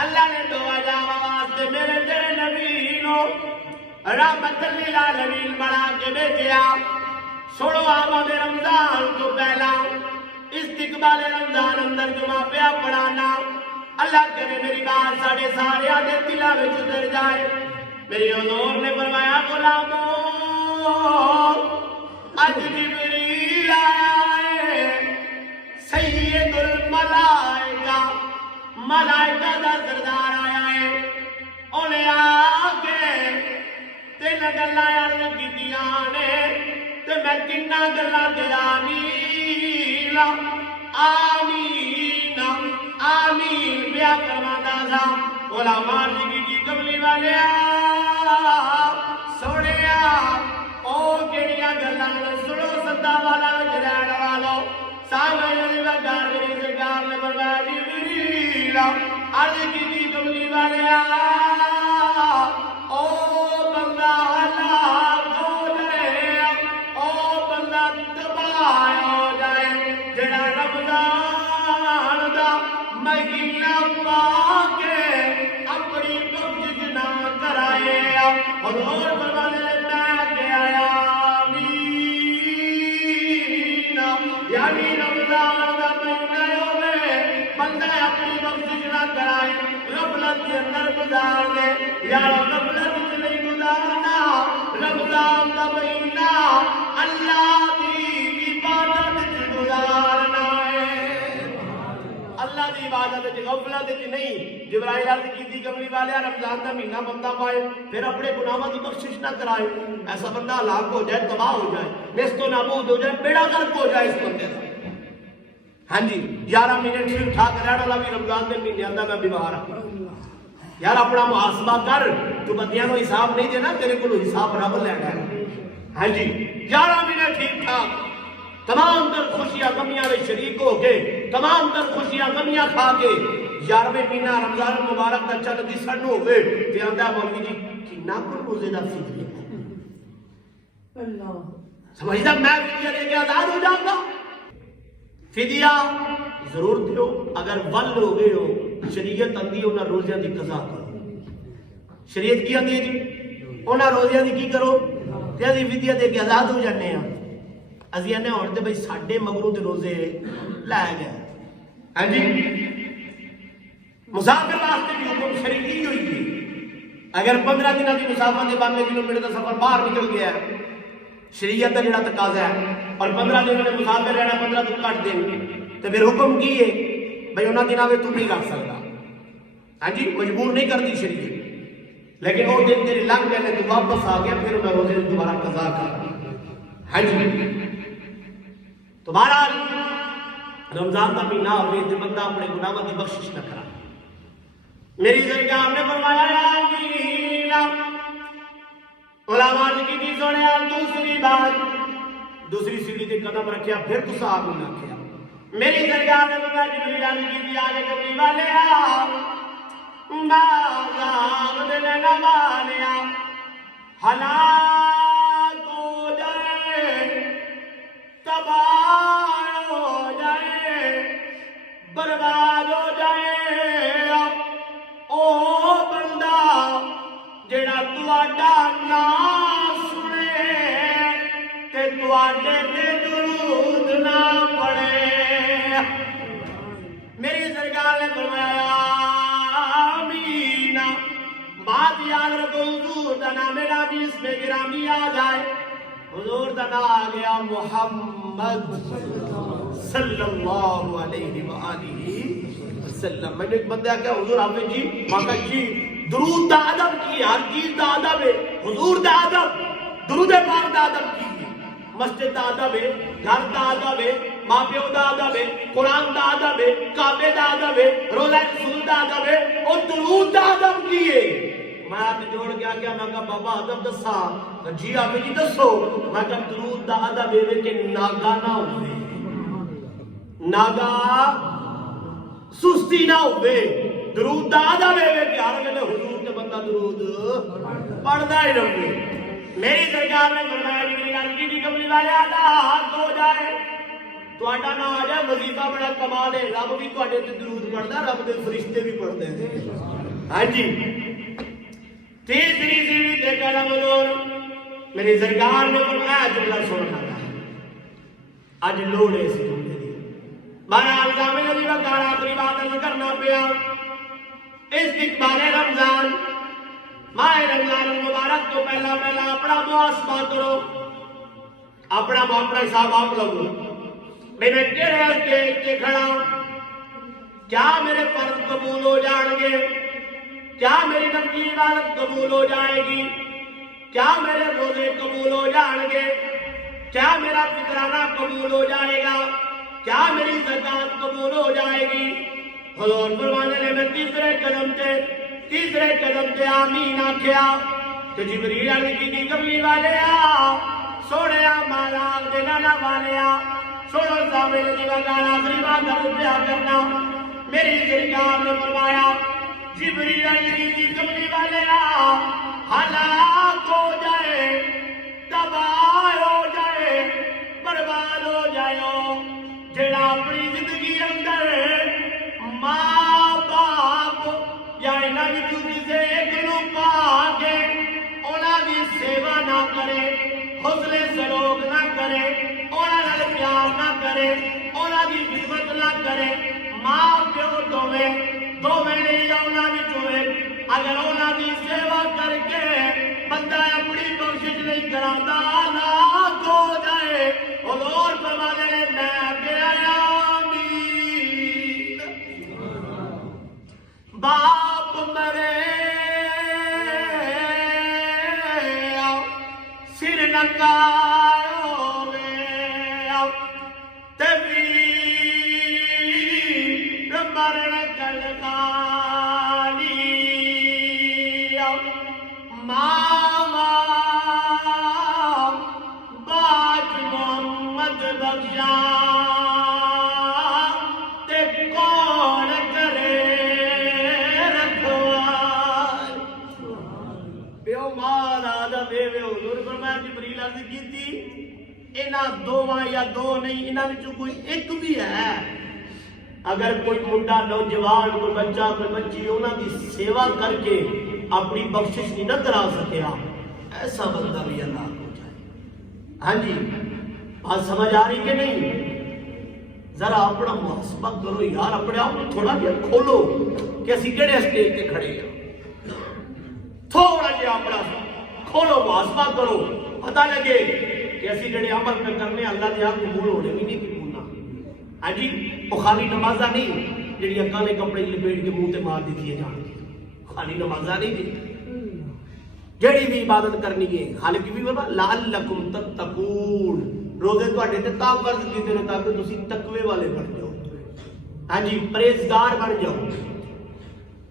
اللہ نے دو جاوا واسطے میرے تیرے نبی نو رحمت للعالمین بنا کے بھیجیا. سنو آمد رمضان تو پہلا استقبال رمضان اندر جمعہ پہ پڑھانا. اللہ کرے میری بات ساڑھے سارے آدھے دلہ میں اتر جائے. میری حضور نے فرمایا غلاموں اج جبریل آیا ہے سید الملائکہ ملائکہ دا سردار آیا ہے. انہیں آگے تین گلاں عرض کیتیاں نے تے میں تیناں گلاں تے آمین آمین آمین بیا فرماتا تھا. علماء لکھی جی کملی والے سوڑیا او کیڑیاں گلاں سنو سدا والا جران والو سامنے علی وگار میری سرکار نے فرمایا جبریل عرض کیتی کملی والے او بندہ ہلاک ہو جائے او بندہ تباہ ہو جائے جڑا رمضان دا مہینہ پا کے اپنی بخشش نہ کرائے. حضور فرمانے میں کہ آیا آمین یعنی رمضان دا مہینہ ہوئے بندہ اپنی بخشش نہ کرائے غفلت کے اندر گزار دے. یا غفلت نہیں گزارنا رمضان دا مہینہ اللہ دی عبادت گزارنا ہے. اللہ دی عبادت غفلت نہیں. جبرائیل عرض کیتی کملی والے رمضان کا مہینہ بندہ پائے پھر اپنے گناہوں کی بخشش نہ کرائے ایسا بندہ ہلاک ہو جائے تباہ ہو جائے نیست و نابود ہو جائے بیڑا غرق ہو جائے اس بندے کا. ہاں جی 11 مہینے ٹھیک ٹھاک رہنے والا بھی رمضان کے مہینے آتا میں بیمار ہوں یار اپنا محاسبہ کر تو بندیاں کو حساب نہیں دینا تیرے کو حساب رب لینا ہے. ہاں جی 11 مہینے ٹھیک ٹھاک تمام تر خوشیاں غمیاں میں شریک ہو کے تمام تر خوشیاں غمیاں کھا کے 11ویں مہینہ رمضان مبارک کا چند دسن ہوئے تے آندا مولوی جی کنا کو روزے دا فدیہ اللہ سمجھدا میں فدیہ دے کے آزاد ہو جاؤں گا. فدیہ ضرور دیو اگر ول ہو گئے ہو شریعت اندی انہاں روزیاں دی قضا کرو. شریعت کی اندی جی انہاں روزیاں دی کی کرو تے دی فدیہ دے کے آزاد ہو جانے ہیں. ازیاں نے ہن تے بھئی ساڈے مگروں تے روزے لے گئے. ہاں جی مسافر واسطے بھی حکم شریعی ہوئی تھی. اگر 15 دنوں کی مسافر کے 92 کلومیٹر کا سفر باہر نکل گیا ہے شریعت کا جڑا تقاضا ہے اور 15 دنوں نے مسافر رہنا 15 دن کٹ دیں تو پھر حکم کی ہے بھائی انہوں دنوں میں تو نہیں رکھ سکتا. ہاں جی مجبور نہیں کرتی شریعت لیکن وہ دن تیرے لنگ گئے تو واپس آ گیا پھر انہیں روزے دوبارہ قضا کر. ہاں جی تمہارا رمضان کا مہینہ ہوئے تو بندہ اپنے گناہوں کی بخشش نہ کرا. میری سرکار نے فرمایا آمین. علماء کی بھی سنے دوسری بات دوسری سیڑھی تے قدم رکھیا پھر تو صاحب نہ کیا. میری سرکار نے فرمایا جبریل علیہ کی بھی آگے کبھی والے بازار دل نہ مانیا ہلاک ہو جائے تباہ ہو جائے برباد ہو جائے او بندہ جڑا تواڈا نام سنے تے تواڈے تے درود نہ پڑھے. میری سرکار نے فرمایا آمین. بات یاد رکھو حضور دا نام میرا بھی اس میں گرامی آ جائے. حضور دا نام آ گیا محمد صلی اللہ علیہ وآلہ وسلم. میں نے ایک بندہ کیا حضور حافظ جی ماکہ جی درود دا ادب کی ہر چیز دا ادب ہے. حضور دا ادب درود پاک دا ادب کی مسجد دا ادب ہے گھر دا ادب ہے ماں پیو دا ادب ہے قرآن دا ادب ہے کعبے دا ادب ہے روزہ رسول دا ادب ہے اور درود دا ادب کی ہے. میں آپ جوڑ گیا کیا میں کہا بابا ادب دسا جی آپ جی دسو میں کہا درود دا ادب ہے کہ ناگا نہ ہوئے ناگا سستی نہ ہوئے. درود دا ادب ہے کہ ہر ویلے حضور تے بندہ درود پڑھدا ہی رہے. میری سرکار نے فرمایا جبریل علیہ کی کملی والے آدھا ہاتھ ہو جائے تواڈا نہ آ جائے وظیفہ بڑا کمال ہے رب بھی تواڈے تے درود پڑھدا رب دے فرشتے بھی پڑھدے ہیں. ہاں جی تیسری سیڑھی تے قدم حضور میری سرکار نے فرمایا جملہ سننا ہے اج لوڑ ہے اس جملے دی بہرحال سامنے دی وقار آخری بات کرنا پیا استقبال رمضان ماہ رمضان المبارک تو پہلا اپنا محاسبہ کرو اپنا حساب آپ لگو میں کہڑے اسٹیج تے کھڑا کیا میرے فرض قبول ہو جان گے کیا میری نفلی عبادت قبول ہو جائے گی کیا میرے روزے قبول ہو جان گے کیا میرا فطرانہ قبول ہو جائے گا کیا میری زکات قبول ہو جائے گی حضور فرمانے نے میں تیسرے قدم تے آمین آکھیا تو جبریل علیہ کی قبلی والے سوڑے مالا دے نانا والے سوڑو سامنے دی وقار آخری بات پیا کرنا میری سرکار نے فرمایا جبریل علیہ کی قبلی والے ہلاک ہو جائے تباہ ہو جائے برباد ہو جائے جڑا اپنی زندگی اندر ماں باپ یا انہاں وچوں کسے ایک نوں پا کے انہاں دی سیوا نہ کرے حسن سلوک نہ کرے انہاں نال پیار نہ کرے انہاں دی خدمت نہ کرے ماں پیو دوویں نہیں انہاں وچوں اگر انہاں دی سیوا کر کے بندہ اپنی بخشش نہیں کراندا ہلاک ہو جائے حضور فرمانے نے میں کہیا آمین باپ مرے سر ننگا ہوے تبھی مرن کل خالی ماما باج محمد بخشا تے کون کرے رکھوال پیو مالا دا بیوے حضور فرمایا جبریل عرض کیتی انہاں دوواں یا دو نہیں انہاں وچوں کوئی ایک بھی ہے اگر کوئی منڈا نوجوان کوئی بچہ کوئی بچی انہاں دی سیوا کر کے اپنی بخشش نہیں نہ کرا سکیا ایسا بندہ بھی اللہ ہو جائے ہاں جی بات سمجھ آ رہی کہ نہیں ذرا اپنا محاسبہ کرو یار اپنے آپ کو تھوڑا جہا کھولو کہ اسی کہڑے اسٹیج تے کھڑے ہیں تھوڑا جہا اپنا کھولو محاسبہ کرو پتہ لگے کہ اسی جڑے عمل پہ کرنے اللہ دے ہاں قبول ہونے بھی نہیں قبولنا ہاں جی وہ خالی نمازہ نہیں جڑی کالے کپڑے لپیٹ کے منہ تے مار دیتی ہے جان خالی نمازہ نہیں دی جڑی بھی عبادت کرنی ہے خالق کی بھی بابا لعلکم تتقون روزے تواڈے تے تا فرض کیتے نے تاکہ تسی تقوی والے بن جاؤ ہاں جی پرہیزگار بن جاؤ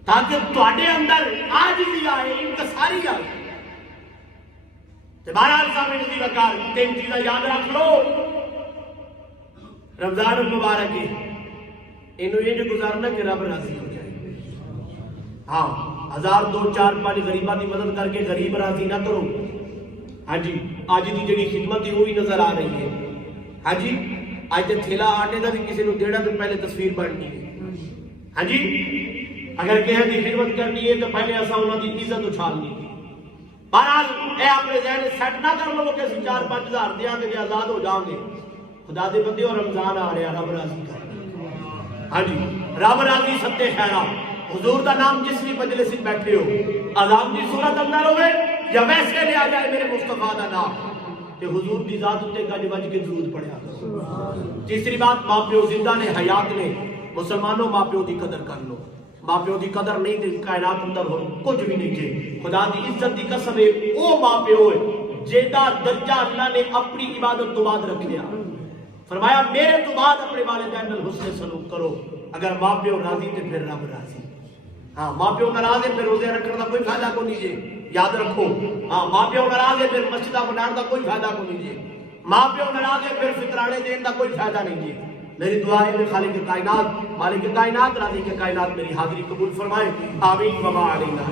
تاکہ تواڈے اندر عاجزی آئے انکساری آئے تے بہرحال سامنے دی وقار تین چیزاں یاد رکھ لو رمضان المبارک ہے انہوں یہ جو گزارنا کہ رب راضی ہو جائے ہاں 1000 2 4 5 غریباں دی مدد کر کے غریب راضی نہ کرو ہاں جی آج دی جڑی خدمت ہے وہی نظر آ رہی ہے ہاں جی آج تے تھیلا آٹے دا بھی کسی نو دیڑا تو پہلے تصویر بننی ہے ہاں جی اگر کہیں دی خدمت کرنی ہے تو پہلے ایسا انہاں دی عزت اچھالنی ہے بہرحال اے اپنے ذہن سیٹ نہ کر لو کہ 4-5 ہزار دیاں گے تے آزاد ہو جاؤں گے خدا دے بندے اور رمضان آ رہا رب راضی کر ہاں جی رب راضی ستے خیرہ حضور دا نام جس بھی مجلس میں بیٹھے ہو اذان دی صورت اندر ہوئے یا ویسے لے آ جائے میرے مصطفیٰ دا نام کہ حضور دی ذات اتے گج بج کے درود پڑھیا کرو تیسری بات ماں پیو زندہ نے حیات نے مسلمانوں ماں پیو دی قدر کر لو ماں پیو دی قدر نہیں تے کائنات اندر ہو کچھ بھی نہیں جے خدا دی عزت دی قسم ہے او ماں پیو ہے جیدہ درجہ اللہ نے اپنی عبادت تو بعد رکھ لیا فرمایا میرے تو بعد اپنے والدین نال حسن سلوک کرو اگر ماں پیو راضی تے پھر رب راضی ہاں ماں پیو ناراض ہے پھر روزے رکھنے کا کوئی فائدہ کو نہیں جے یاد رکھو ہاں ماں پیو ناراض ہے پھر مسجدہ بنانے کا کوئی فائدہ کو نہیں جے ماں پیو ناراض ہے پھر فطرانے دین کا کوئی فائدہ نہیں جے میری دعا ہے خالق کائنات مالک کائنات راضی کے کائنات میری حاضری قبول فرمائے آمین وما علینا